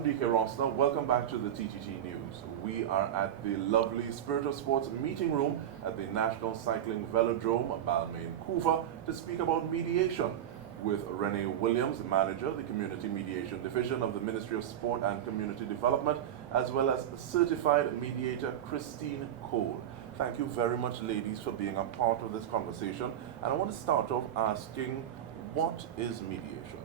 I'm DK Rossner. Welcome back to the TTT News. We are at the lovely Spirit of Sports meeting room at the National Cycling Velodrome, Balmain, Couva, to speak about mediation with Renee Williams, manager, the Community Mediation Division of the Ministry of Sport and Community Development, as well as Certified Mediator Christine Cole. Thank you very much, ladies, for being a part of this conversation. And I want to start off asking, what is mediation?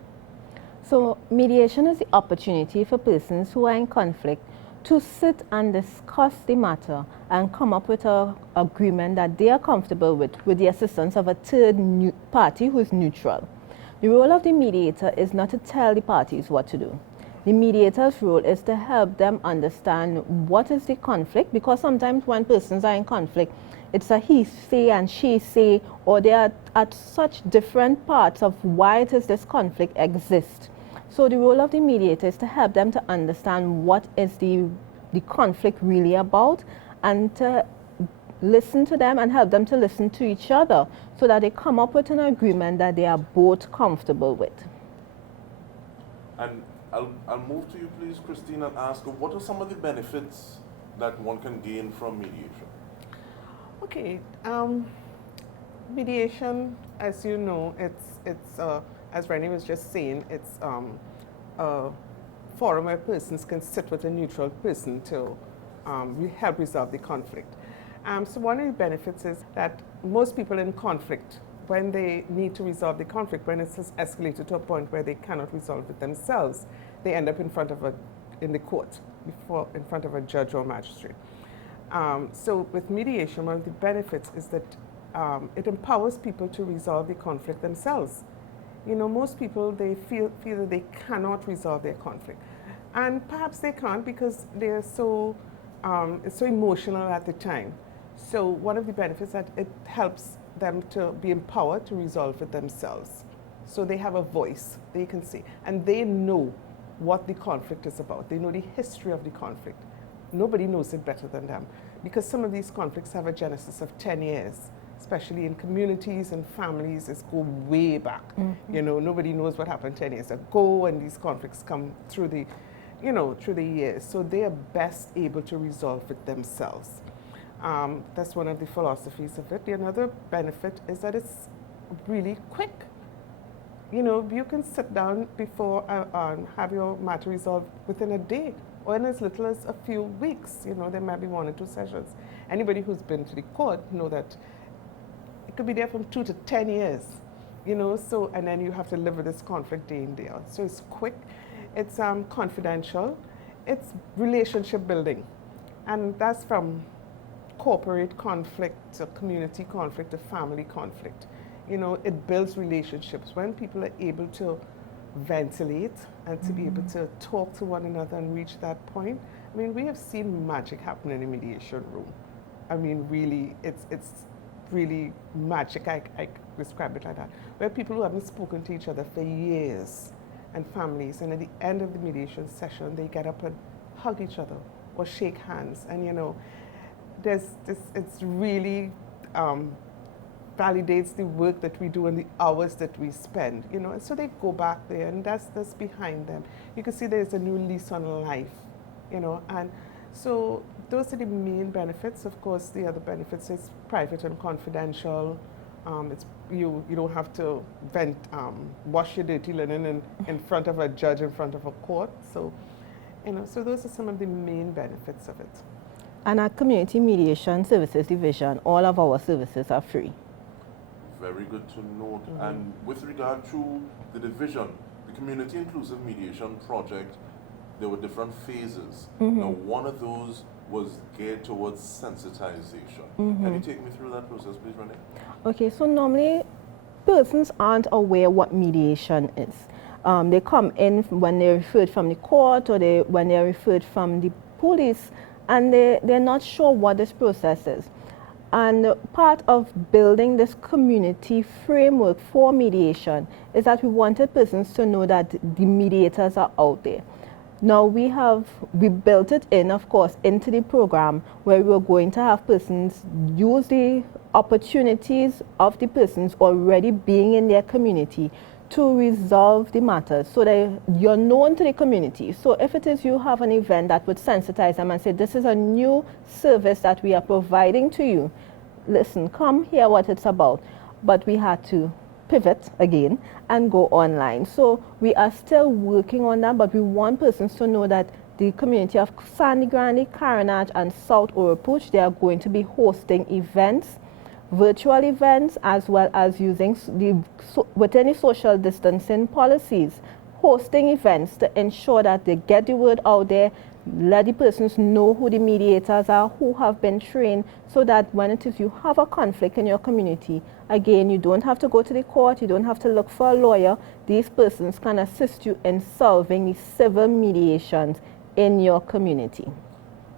So mediation is the opportunity for persons who are in conflict to sit and discuss the matter and come up with an agreement that they are comfortable with the assistance of a third party who is neutral. The role of the mediator is not to tell the parties what to do. The mediator's role is to help them understand what is the conflict, because sometimes when persons are in conflict, it's a he say and she say, or they are at such different parts of why it is this conflict exists. So the role of the mediator is to help them to understand what is the conflict really about, and to listen to them and help them to listen to each other so that they come up with an agreement that they are both comfortable with. And I'll move to you, please, Christine, and ask, what are some of the benefits that one can gain from mediation? Okay, mediation, as you know, it's as Renee was just saying, it's a forum where persons can sit with a neutral person to help resolve the conflict. So one of the benefits is that most people in conflict, when they need to resolve the conflict, when it's escalated to a point where they cannot resolve it themselves, they end up in the court, in front of a judge or magistrate. So with mediation, one of the benefits is that it empowers people to resolve the conflict themselves. You know, most people, they feel that they cannot resolve their conflict. And perhaps they can't because they're it's so emotional at the time. So one of the benefits is that it helps them to be empowered to resolve it themselves. So they have a voice, they can say, and they know what the conflict is about. They know the history of the conflict. Nobody knows it better than them, because some of these conflicts have a genesis of 10 years. Especially in communities and families, it's go way back. Mm-hmm. You know, nobody knows what happened 10 years ago, and these conflicts come through the years. So they are best able to resolve it themselves. That's one of the philosophies of it. The another benefit is that it's really quick. You know, you can sit down before have your matter resolved within a day, or in as little as a few weeks. You know, there might be 1 or 2 sessions. Anybody who's been to the court know that it could be there from 2 to 10 years, you know, so, and then you have to live with this conflict day in, day out. So it's quick, it's confidential, it's relationship building. And that's from corporate conflict to community conflict to family conflict. You know, it builds relationships. When people are able to ventilate and to be able to talk to one another and reach that point, I mean, we have seen magic happen in the mediation room. I mean, really, it's really magic, I describe it like that, where people who haven't spoken to each other for years, and families, and at the end of the mediation session, they get up and hug each other or shake hands, and you know, it's really validates the work that we do and the hours that we spend, you know, and so they go back there, and that's behind them. You can see there's a new lease on life, you know, and so those are the main benefits. Of course, the other benefits is private and confidential. You don't have to wash your dirty linen in front of a judge, in front of a court. So, you know, so those are some of the main benefits of it. And our Community Mediation Services Division, all of our services are free. Very good to note. Mm-hmm. And with regard to the division, the Community Inclusive Mediation Project, there were different phases. Mm-hmm. Now, one of those was geared towards sensitization. Mm-hmm. Can you take me through that process, please, Renee? Okay, so normally persons aren't aware what mediation is. They come in when they're referred from the court, or when they're referred from the police, and they're not sure what this process is. And part of building this community framework for mediation is that we wanted persons to know that the mediators are out there. Now we built it in, of course, into the program, where we were going to have persons use the opportunities of the persons already being in their community to resolve the matters so that you're known to the community. So if it is you have an event that would sensitize them and say, this is a new service that we are providing to you, listen, come hear what it's about. But we had to pivot again and go online. So we are still working on that, but we want persons to know that the community of Sandy Grande, Carenage, and South Oropouche, they are going to be hosting events, virtual events, as well as using with any social distancing policies, hosting events to ensure that they get the word out there, let the persons know who the mediators are, who have been trained, so that when it is you have a conflict in your community, again, you don't have to go to the court, you don't have to look for a lawyer. These persons can assist you in solving the civil mediations in your community.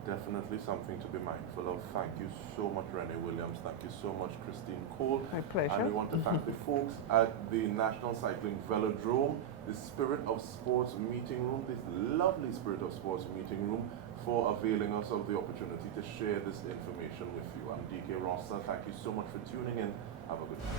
Definitely something to be mindful of. Thank you so much, Renee Williams. Thank you so much, Christine Cole. My pleasure. And we want to thank the folks at the National Cycling Velodrome, the Spirit of Sports Meeting Room, this lovely Spirit of Sports Meeting Room, for availing us of the opportunity to share this information with you. I'm DK Rossa. Thank you so much for tuning in. Have a good night.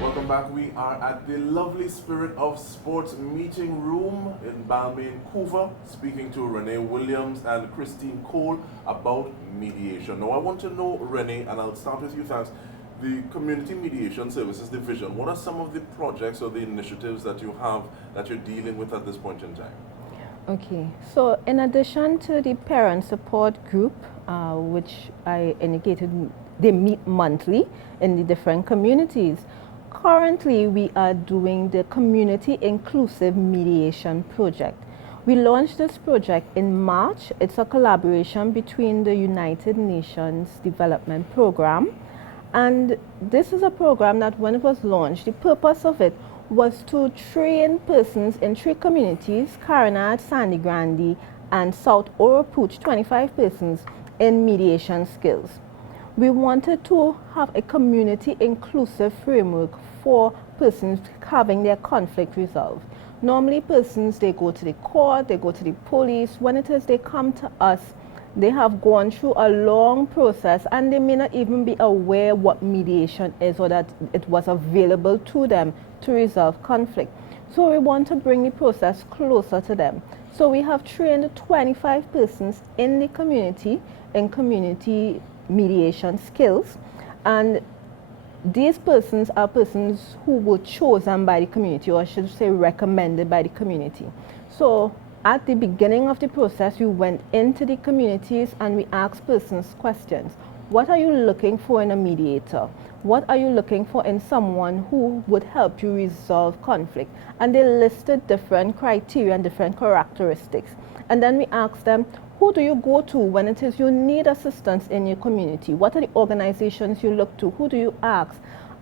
Welcome back. We are at the lovely Spirit of Sports Meeting Room in Balmain, Couva, speaking to Renee Williams and Christine Cole about mediation. Now, I want to know, Renee, and I'll start with you, thanks. The Community Mediation Services Division, what are some of the projects or the initiatives that you have that you're dealing with at this point in time? Okay, so in addition to the parent support group, which I indicated, they meet monthly in the different communities. Currently, we are doing the Community Inclusive Mediation Project. We launched this project in March. It's a collaboration between the United Nations Development Program. And this is a program that when it was launched, the purpose of it was to train persons in 3 communities, Carenage, Sandy Grande, and South Oropouche, 25 persons, in mediation skills. We wanted to have a community inclusive framework for persons having their conflict resolved. Normally persons, they go to the court, they go to the police. When it is they come to us, they have gone through a long process and they may not even be aware what mediation is or that it was available to them to resolve conflict. So we want to bring the process closer to them. So we have trained 25 persons in the community in community mediation skills, and these persons are persons who were chosen by the community, or I should say recommended by the community. So at the beginning of the process, we went into the communities and we asked persons questions. What are you looking for in a mediator? What are you looking for in someone who would help you resolve conflict? And they listed different criteria and different characteristics. And then we asked them, who do you go to when it is you need assistance in your community? What are the organizations you look to? Who do you ask?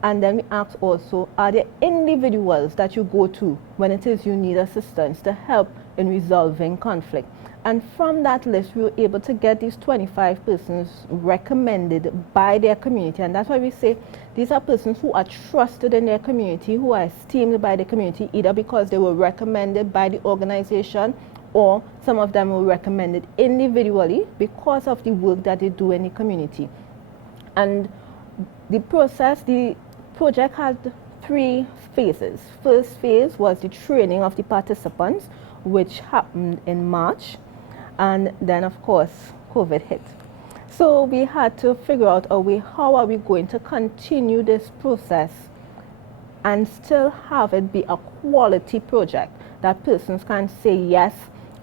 And then we asked also, are there individuals that you go to when it is you need assistance to help in resolving conflict? And from that list, we were able to get these 25 persons recommended by their community. And that's why we say these are persons who are trusted in their community, who are esteemed by the community, either because they were recommended by the organization, or some of them were recommended individually because of the work that they do in the community. And the project had 3 phases. First phase was the training of the participants, which happened in March. And then, of course, COVID hit. So we had to figure out a way, how are we going to continue this process and still have it be a quality project that persons can say, yes,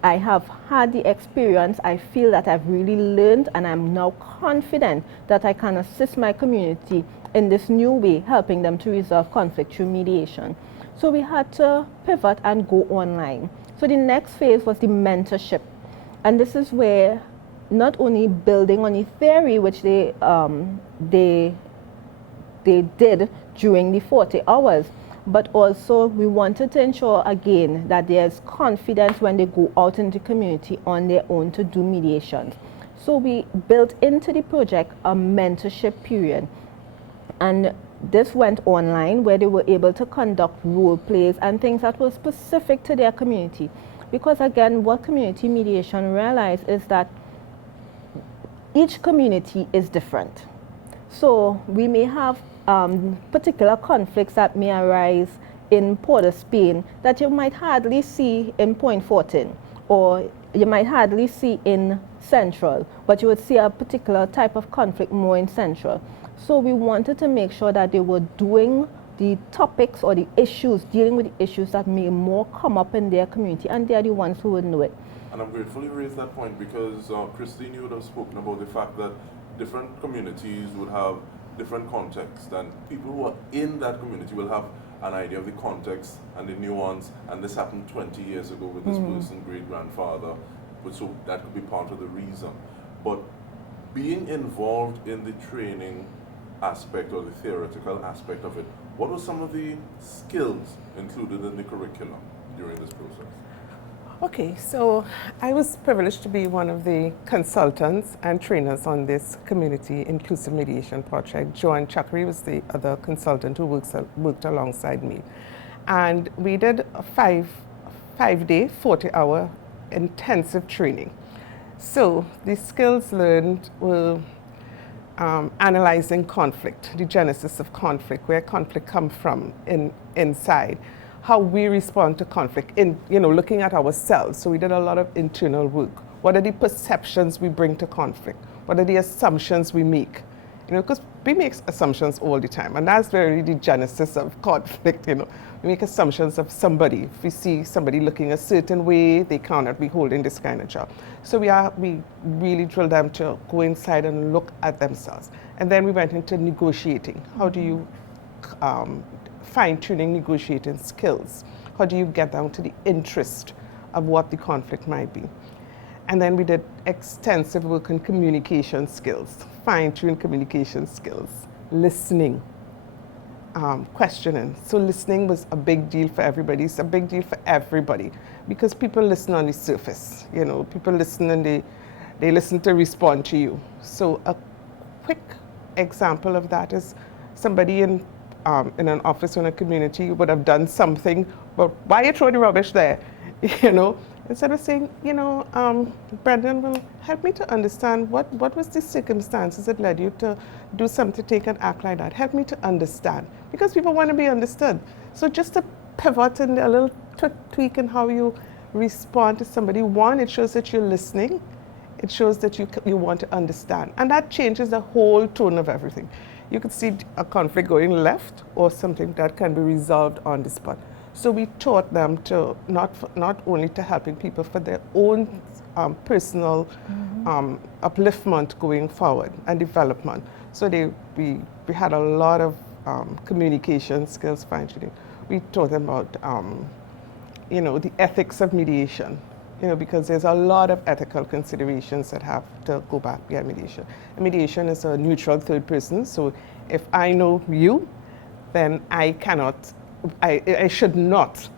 I have had the experience, I feel that I've really learned, and I'm now confident that I can assist my community in this new way, helping them to resolve conflict through mediation. So we had to pivot and go online. So the next phase was the mentorship. And this is where not only building on the theory, which they did during the 40 hours, but also we wanted to ensure again that there's confidence when they go out into the community on their own to do mediations. So we built into the project a mentorship period, and this went online where they were able to conduct role plays and things that were specific to their community. Because again, what community mediation realized is that each community is different. So we may have particular conflicts that may arise in Port of Spain that you might hardly see in Point Fortin, or you might hardly see in Central, but you would see a particular type of conflict more in Central. So we wanted to make sure that they were doing the topics or the issues, dealing with the issues that may more come up in their community, and they're the ones who would know it. And I'm grateful you raised that point, because Christine, you would have spoken about the fact that different communities would have different contexts, and people who are in that community will have an idea of the context and the nuance, and this happened 20 years ago with this person's great-grandfather, but so that could be part of the reason. But being involved in the training aspect or the theoretical aspect of it, what were some of the skills included in the curriculum during this process? Okay, so I was privileged to be one of the consultants and trainers on this community inclusive mediation project. Joanne Chakri was the other consultant who worked alongside me. And we did a five-day, 40-hour intensive training. So the skills learned were analyzing conflict, the genesis of conflict, where conflict comes from inside, how we respond to conflict, looking at ourselves. So we did a lot of internal work. What are the perceptions we bring to conflict? What are the assumptions we make? Because we make assumptions all the time, and that's really the genesis of conflict. We make assumptions of somebody. If we see somebody looking a certain way, they cannot be holding this kind of job. So we really drilled them to go inside and look at themselves. And then we went into negotiating. How do you fine-tuning negotiating skills? How do you get down to the interest of what the conflict might be? And then we did extensive work on communication skills, fine-tune communication skills, listening, questioning. So listening was a big deal for everybody. It's a big deal for everybody because people listen on the surface. People listen and they listen to respond to you. So a quick example of that is somebody in an office or in a community would have done something, but why are you throwing the rubbish there? Instead of saying, Brendan, will help me to understand what was the circumstances that led you to do something, take an act like that. Help me to understand, because people want to be understood. So just to pivot and a little tweak in how you respond to somebody. One, it shows that you're listening. It shows that you want to understand, and that changes the whole tone of everything. You could see a conflict going left or something that can be resolved on the spot. So we taught them to not only to helping people for their own personal upliftment going forward and development. So we had a lot of communication skills fine-tuning. We taught them about the ethics of mediation. Because there's a lot of ethical considerations that have to go back behind mediation. And mediation is a neutral third person, so if I know you, then I should not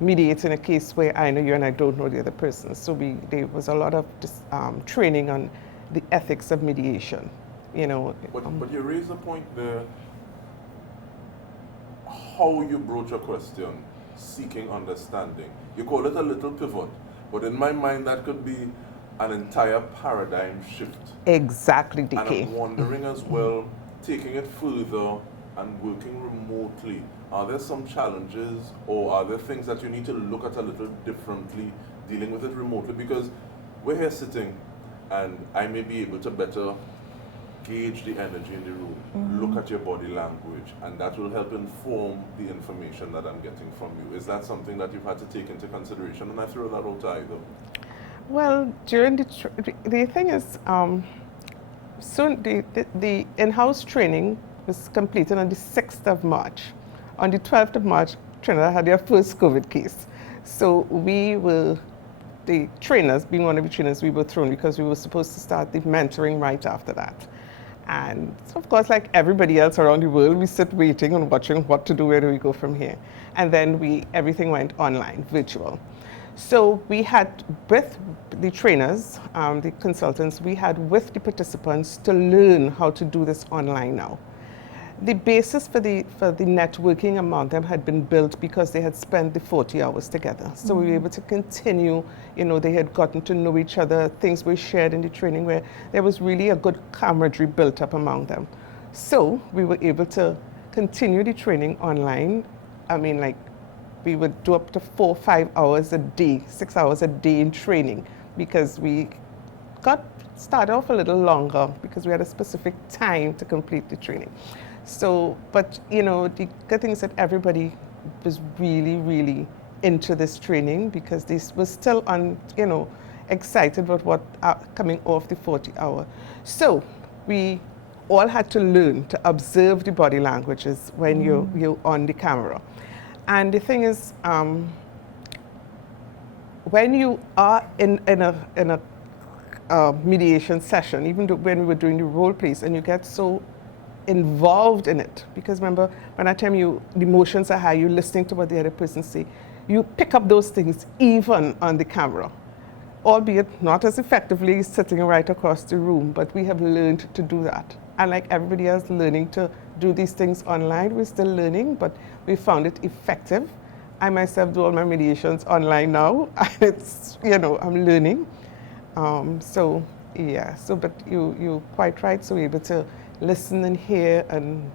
mediate in a case where I know you and I don't know the other person. So there was a lot of training on the ethics of mediation. But you raised a point there, how you broach your question, seeking understanding. You call it a little pivot. But in my mind, that could be an entire paradigm shift. Exactly, DK. And I'm wondering as well, taking it further and working remotely, are there some challenges or are there things that you need to look at a little differently dealing with it remotely? Because we're here sitting and I may be able to better gauge the energy in the room, look at your body language, and that will help inform the information that I'm getting from you. Is that something that you've had to take into consideration? And I throw that out either. Well, during the thing is, soon the in-house training was completed on the 6th of March. On the 12th of March, Trinidad had their first COVID case. So the trainers, being one of the trainers, we were thrown because we were supposed to start the mentoring right after that. And so of course, like everybody else around the world, we sit waiting and watching what to do, where do we go from here. And then everything went online, virtual. So we had, with the trainers, the consultants, we had with the participants to learn how to do this online now. the basis for the networking among them had been built because they had spent the 40 hours together. So we were able to continue, they had gotten to know each other, things were shared in the training where there was really a good camaraderie built up among them. So we were able to continue the training online. I mean, like, we would do up to 4 or 5 hours a day, 6 hours a day in training, because we started off a little longer because we had a specific time to complete the training. So, but the good thing is that everybody was really, really into this training because this was still excited about what coming off the 40-hour. So we all had to learn to observe the body languages when you're on the camera. And the thing is, when you are in a mediation session, even when we were doing the role plays, and you get so involved in it, because remember, when I tell you the emotions are high, you're listening to what the other person say, you pick up those things even on the camera, albeit not as effectively sitting right across the room, but we have learned to do that. And like everybody else learning to do these things online, we're still learning, but we found it effective. I myself do all my mediations online now, and it's, I'm learning. But you're quite right, so we're able to listen and hear and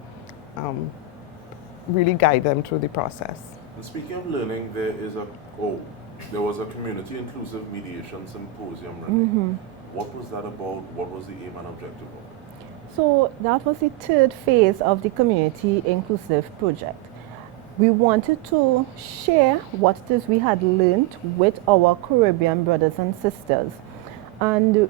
really guide them through the process. And speaking of learning, there was a community inclusive mediation symposium. Renee. What was that about? What was the aim and objective of it? So that was the third phase of the Community Inclusive Project. We wanted to share what it is we had learned with our Caribbean brothers and sisters. And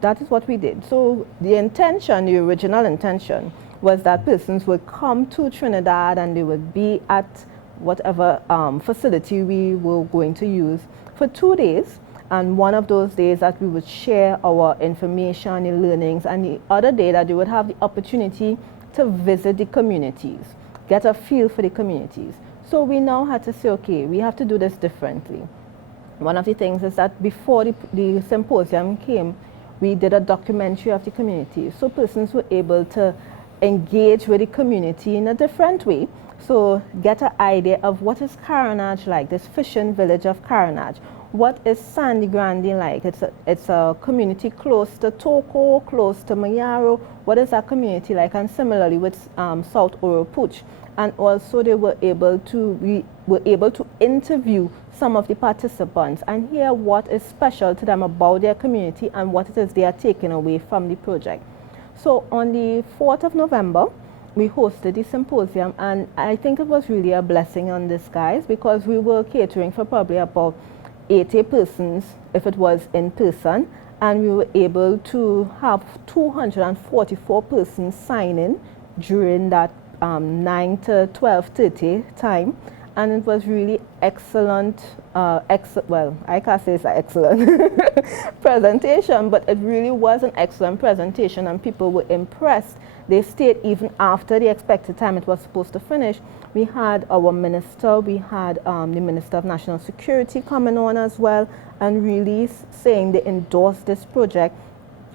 that is what we did. So the original intention, was that persons would come to Trinidad and they would be at whatever facility we were going to use for 2 days. And one of those days that we would share our information and learnings, and the other day that they would have the opportunity to visit the communities, get a feel for the communities. So we now had to say, okay, we have to do this differently. One of the things is that before the symposium came, we did a documentary of the community. So persons were able to engage with the community in a different way. So get an idea of what is Carenage like, this fishing village of Carenage. What is Sandy Grande like? It's a community close to Toko, close to Mayaro. What is that community like? And similarly with South Oropuch. And also we were able to interview some of the participants and hear what is special to them about their community and what it is they are taking away from the project. So on the 4th of November, we hosted the symposium, and I think it was really a blessing in disguise because we were catering for probably about 80 persons if it was in person, and we were able to have 244 persons sign in during that 9 to 12:30 time, and it was really excellent. Well, I can't say it's an excellent presentation, but it really was an excellent presentation, and people were impressed. They stayed even after the expected time it was supposed to finish. We had our minister, we had the Minister of National Security coming on as well, and really saying they endorsed this project.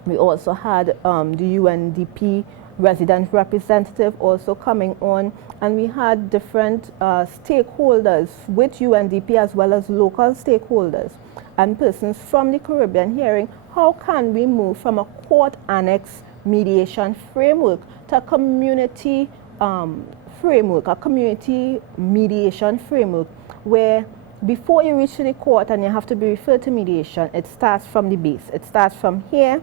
We also had the UNDP resident representative also coming on, and we had different stakeholders with UNDP as well as local stakeholders and persons from the Caribbean hearing how can we move from a court annex mediation framework to a community framework, a community mediation framework where before you reach to the court and you have to be referred to mediation, it starts from the base. It starts from here.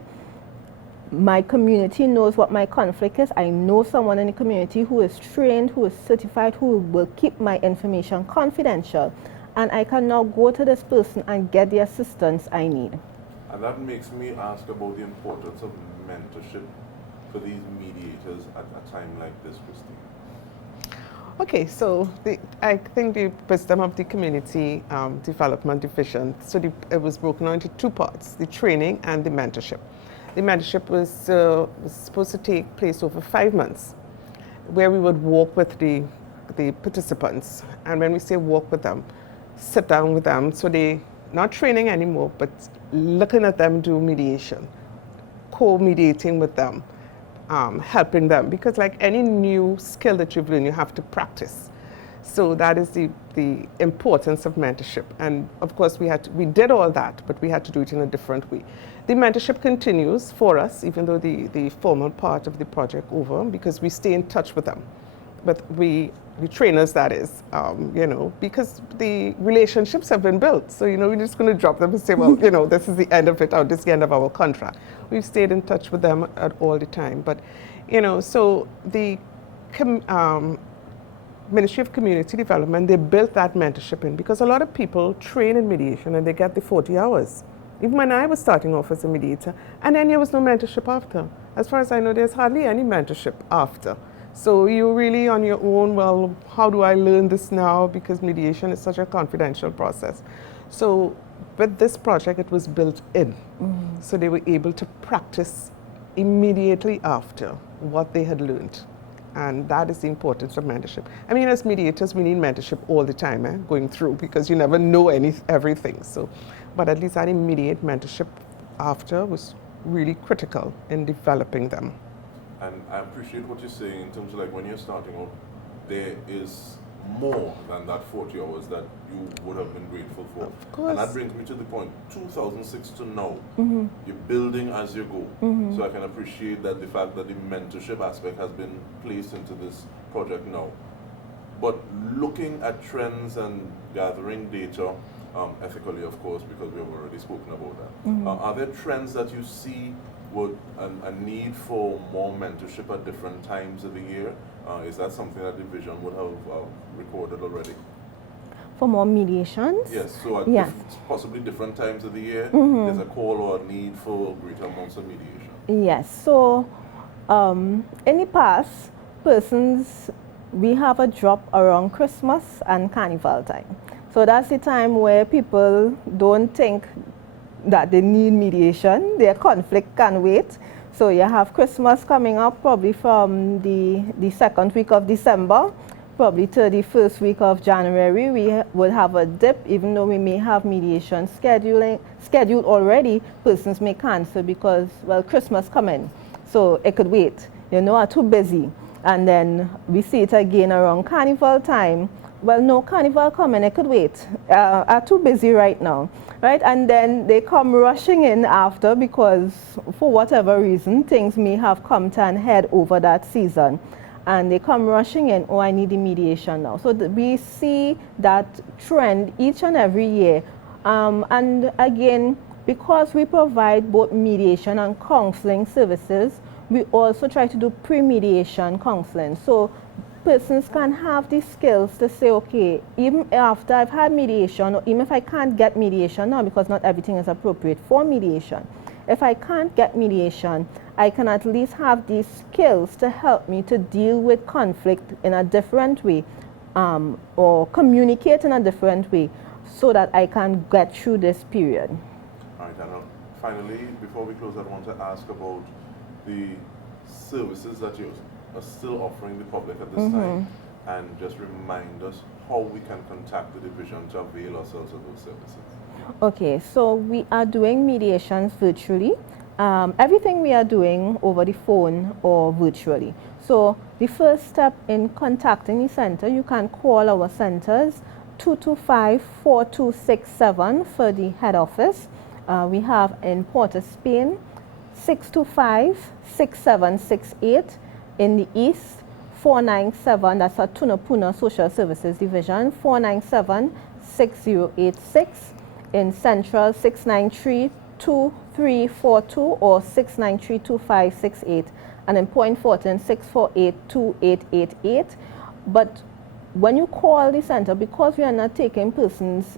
My community knows what my conflict is. I know someone in the community who is trained, who is certified, who will keep my information confidential. And I can now go to this person and get the assistance I need. And that makes me ask about the importance of mentorship for these mediators at a time like this, Christine. Okay, so I think the wisdom of the community development division, so it was broken into 2 parts, the training and the mentorship. The mentorship was supposed to take place over 5 months, where we would walk with the participants. And when we say walk with them, sit down with them, so they not training anymore, but looking at them do mediation, co-mediating with them, helping them, because like any new skill that you've learned, you have to practice. So that is the importance of mentorship. And of course we did all that, but we had to do it in a different way. The mentorship continues for us, even though the formal part of the project over, because we stay in touch with them. But the trainers, that is, you know, because the relationships have been built. So, you know, we're just going to drop them and say, well, you know, this is the end of it, or this is the end of our contract. We've stayed in touch with them all the time. But, you know, so the Ministry of Community Development, they built that mentorship in, because a lot of people train in mediation and they get the 40 hours. Even when I was starting off as a mediator, and then there was no mentorship after. As far as I know, there's hardly any mentorship after. So you're really on your own, well, how do I learn this now? Because mediation is such a confidential process. So with this project, it was built in. Mm-hmm. So they were able to practice immediately after what they had learned. And that is the importance of mentorship. I mean, as mediators, we need mentorship all the time, going through, because you never know everything. So, but at least that immediate mentorship after was really critical in developing them. And I appreciate what you're saying in terms of like when you're starting out, there is more than that 40 hours that you would have been grateful for. Of course. And that brings me to the point, 2006 to now, Mm-hmm. you're building as you go. Mm-hmm. So I can appreciate that the fact that the mentorship aspect has been placed into this project now. But looking at trends and gathering data, ethically of course, because we have already spoken about that, Mm-hmm. Are there trends that you see would a need for more mentorship at different times of the year? Is that something that the vision would have recorded already? For more mediations? Yes, so at Yes. possibly different times of the year, Mm-hmm. there's a call or a need for greater amounts of mediation. Yes, so in the past, we have a drop around Christmas and Carnival time. So that's the time where people don't think that they need mediation. Their conflict can wait. So you have Christmas coming up probably from the second week of December, probably to the first week of January. We will have a dip, even though we may have mediation scheduled already. Persons may cancel because, well, Christmas coming. So it could wait, you know, are too busy. And then we see it again around Carnival time. Well, no, Carnival coming, it could wait. Are too busy right now, right? And then they come rushing in after because for whatever reason, things may have come to an head over that season. And they come rushing in, oh, I need the mediation now. So we see that trend each and every year. And again, because we provide both mediation and counseling services, we also try to do pre-mediation counseling. So persons can have the skills to say, okay, even after I've had mediation, or even if I can't get mediation now, because not everything is appropriate for mediation, if I can't get mediation, I can at least have these skills to help me to deal with conflict in a different way, or communicate in a different way, so that I can get through this period. All right, and finally, before we close, I want to ask about the services that you are still offering the public at this time, and just remind us how we can contact the division to avail ourselves of those services. Okay, so we are doing mediations virtually. Everything we are doing over the phone or virtually. So the first step in contacting the center, you can call our centers 225-4267 for the head office. We have in Port of Spain 625-6768. In the east, 497, that's our Tunapuna Social Services Division, 497-6086. In Central, 693-2342 or 693-2568. And in Point Fortin, 648-2888. But when you call the center, because we are not taking persons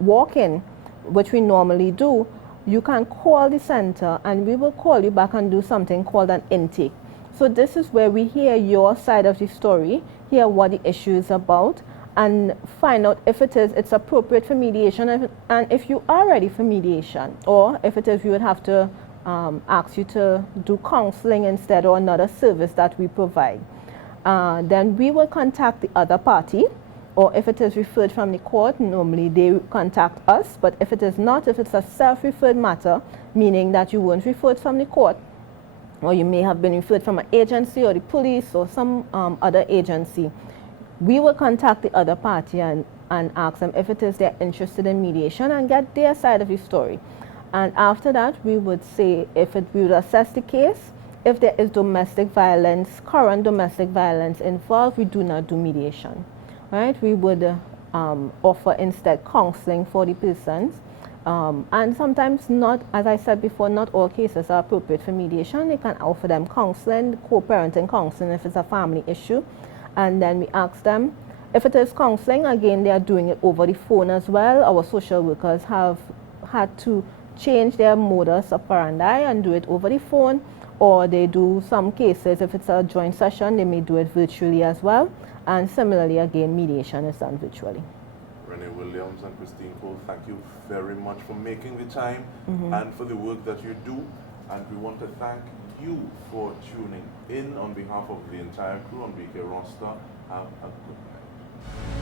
walk-in, which we normally do, you can call the center and we will call you back and do something called an intake. So this is where we hear your side of the story, hear what the issue is about, and find out if it's appropriate for mediation, and if you are ready for mediation, or if it is, we would have to ask you to do counseling instead, or another service that we provide. Then we will contact the other party, or if it is referred from the court, normally they contact us. But if it is not, if it's a self-referred matter, meaning that you weren't referred from the court, or you may have been referred from an agency or the police or some other agency, we will contact the other party and ask them if it is they're interested in mediation and get their side of the story. And after that, we would say we would assess the case. If there is domestic violence, current domestic violence involved, we do not do mediation, right? We would offer instead counseling for the persons. And sometimes not, as I said before, not all cases are appropriate for mediation. They can offer them counseling, co-parenting counseling if it's a family issue. And then we ask them, if it is counseling, again, they are doing it over the phone as well. Our social workers have had to change their modus operandi and do it over the phone, or they do some cases, if it's a joint session, they may do it virtually as well. And similarly, again, mediation is done virtually. Renee Williams and Christine Cole, thank you very much for making the time and for the work that you do. And we want to thank you for tuning in on behalf of the entire crew on BK Roster. Have a good night.